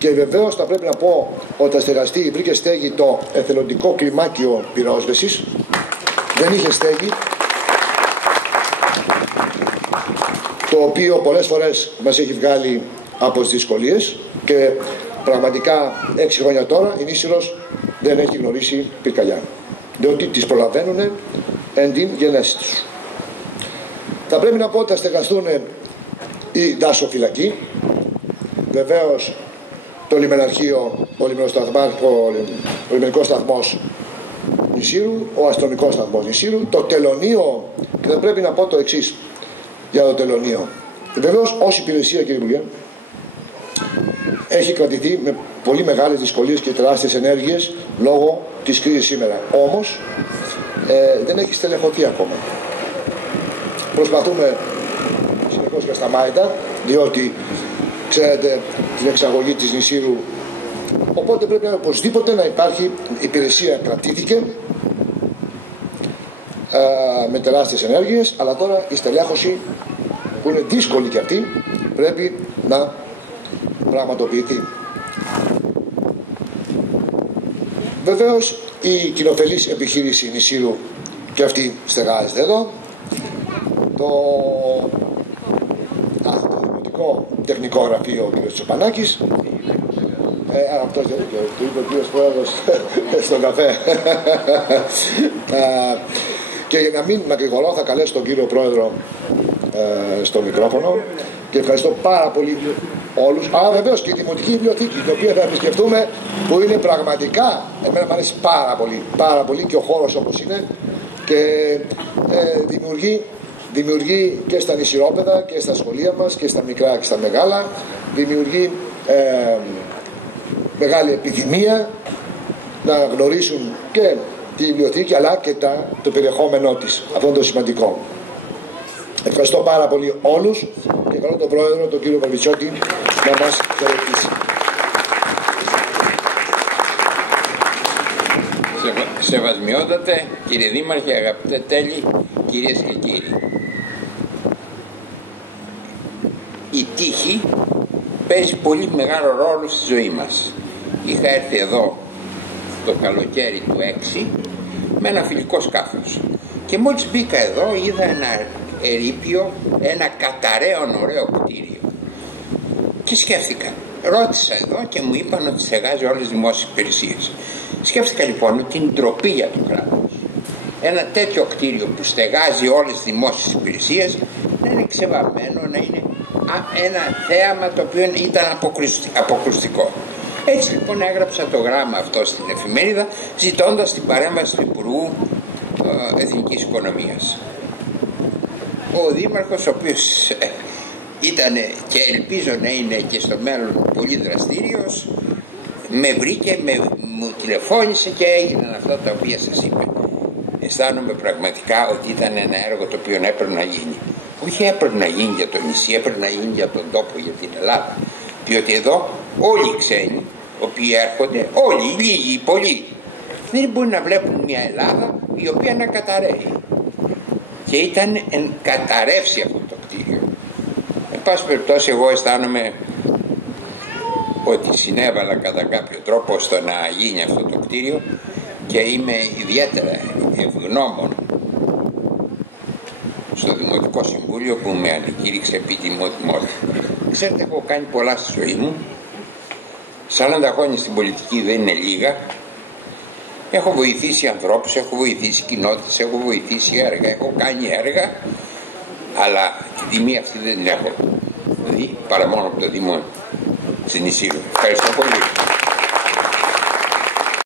Και βεβαίως θα πρέπει να πω ότι θα στεγαστεί, βρήκε στέγη το εθελοντικό κλιμάκιο πυρόσβεσης. Δεν είχε στέγη, το οποίο πολλές φορές μας έχει βγάλει από τις δυσκολίες και πραγματικά 6 χρόνια τώρα η Νήσυρος δεν έχει γνωρίσει πυρκαγιά, διότι τις προλαβαίνουν εν την γενέση τους. Θα πρέπει να πω ότι θα στεγαστούν οι δασοφυλακοί, βεβαίως το λιμεναρχείο, ο λιμενικός σταθμός Νησύρου, ο αστυνομικός σταθμός Νησύρου, το τελωνείο. Και θα πρέπει να πω το εξής για το τελωνείο. Βεβαίως ως υπηρεσία, κύριε Υπουργέ, έχει κρατηθεί με πολύ μεγάλες δυσκολίες και τεράστιες ενέργειες λόγω της κρίσης σήμερα. Όμως δεν έχει στελεχωθεί ακόμα. Προσπαθούμε συνεχώς και ασταμάτητα, διότι ξέρετε την εξαγωγή της Νησύρου, οπότε πρέπει οπωσδήποτε να υπάρχει υπηρεσία. Κρατήθηκε με τεράστιες ενέργειες, αλλά τώρα η στελέχωση που είναι δύσκολη και αυτή πρέπει να πραγματοποιηθεί. Βεβαίως η κοινοφελής επιχείρηση Νησύρου και αυτή στεγάζεται εδώ. Το δημοτικό τεχνικό γραφείο ο κ. Τσοπανάκης, αυτός δεν είναι, το είπε ο κ. Πρόεδρος στον καφέ. Και για να μην μακρηγορώ θα καλέσω τον κύριο Πρόεδρο στο μικρόφωνο και ευχαριστώ πάρα πολύ όλους. Αλλά βεβαίως και η Δημοτική Βιβλιοθήκη, την οποία θα επισκεφτούμε, που είναι πραγματικά, εμένα μου αρέσει πάρα πολύ και ο χώρος όπως είναι και δημιουργεί και στα νησιρόπεδα και στα σχολεία μας και στα μικρά και στα μεγάλα, δημιουργεί μεγάλη επιθυμία να γνωρίσουν και τη βιβλιοθήκη αλλά και το περιεχόμενό της. Αυτό είναι το σημαντικό. Ευχαριστώ πάρα πολύ όλους και καλώ τον Πρόεδρο, τον κύριο Παπιτσιώτη, να μας χαιρετήσει. Σεβασμιότατε κύριε Δήμαρχε, αγαπητέ τέλη, κυρίες και κύριοι. Η τύχη παίζει πολύ μεγάλο ρόλο στη ζωή μας. Είχα έρθει εδώ το καλοκαίρι του 6 με ένα φιλικό σκάφος και μόλις μπήκα εδώ είδα ένα ερείπιο, ένα καταραίον ωραίο κτίριο και σκέφτηκα, ρώτησα εδώ και μου είπαν ότι στεγάζει όλες τις δημόσιες υπηρεσίες. Σκέφτηκα λοιπόν ότι είναι ντροπή για το κράτος ένα τέτοιο κτίριο που στεγάζει όλες τις δημόσιες υπηρεσίες να είναι ξεβαμμένο, να είναι ένα θέαμα το οποίο ήταν αποκρουστικό. Έτσι λοιπόν έγραψα το γράμμα αυτό στην εφημερίδα ζητώντας την παρέμβαση του Υπουργού Εθνικής Οικονομίας. Ο Δήμαρχος, ο οποίος ήταν και ελπίζω να είναι και στο μέλλον πολύ δραστήριος, με βρήκε, μου τηλεφώνησε και έγιναν αυτά τα οποία σας είπε. Αισθάνομαι πραγματικά ότι ήταν ένα έργο το οποίο έπρεπε να γίνει. Όχι έπρεπε να γίνει για το νησί, έπρεπε να γίνει για τον τόπο, για την Ελλάδα. Διότι εδώ όλοι οι ξένοι, οι οποίοι έρχονται, όλοι, οι λίγοι, οι πολλοί, δεν μπορούν να βλέπουν μια Ελλάδα η οποία να καταραίει. Και ήταν καταρρεύσει αυτό το κτίριο. Εν πάση περιπτώσει εγώ αισθάνομαι ότι συνέβαλα κατά κάποιο τρόπο στο να γίνει αυτό το κτίριο και είμαι ιδιαίτερα ευγνώμων στο Δημοτικό Συμβούλιο που με ανακήρυξε επίτιμότητα. Ξέρετε, έχω κάνει πολλά στη ζωή μου. 40 χρόνια στην πολιτική δεν είναι λίγα. Έχω βοηθήσει ανθρώπους, έχω βοηθήσει κοινότητες, έχω βοηθήσει έργα, έχω κάνει έργα, αλλά την τιμή αυτή δεν την έχω δει παρά μόνο από το Δήμο στην Νησύρου. Ευχαριστώ πολύ.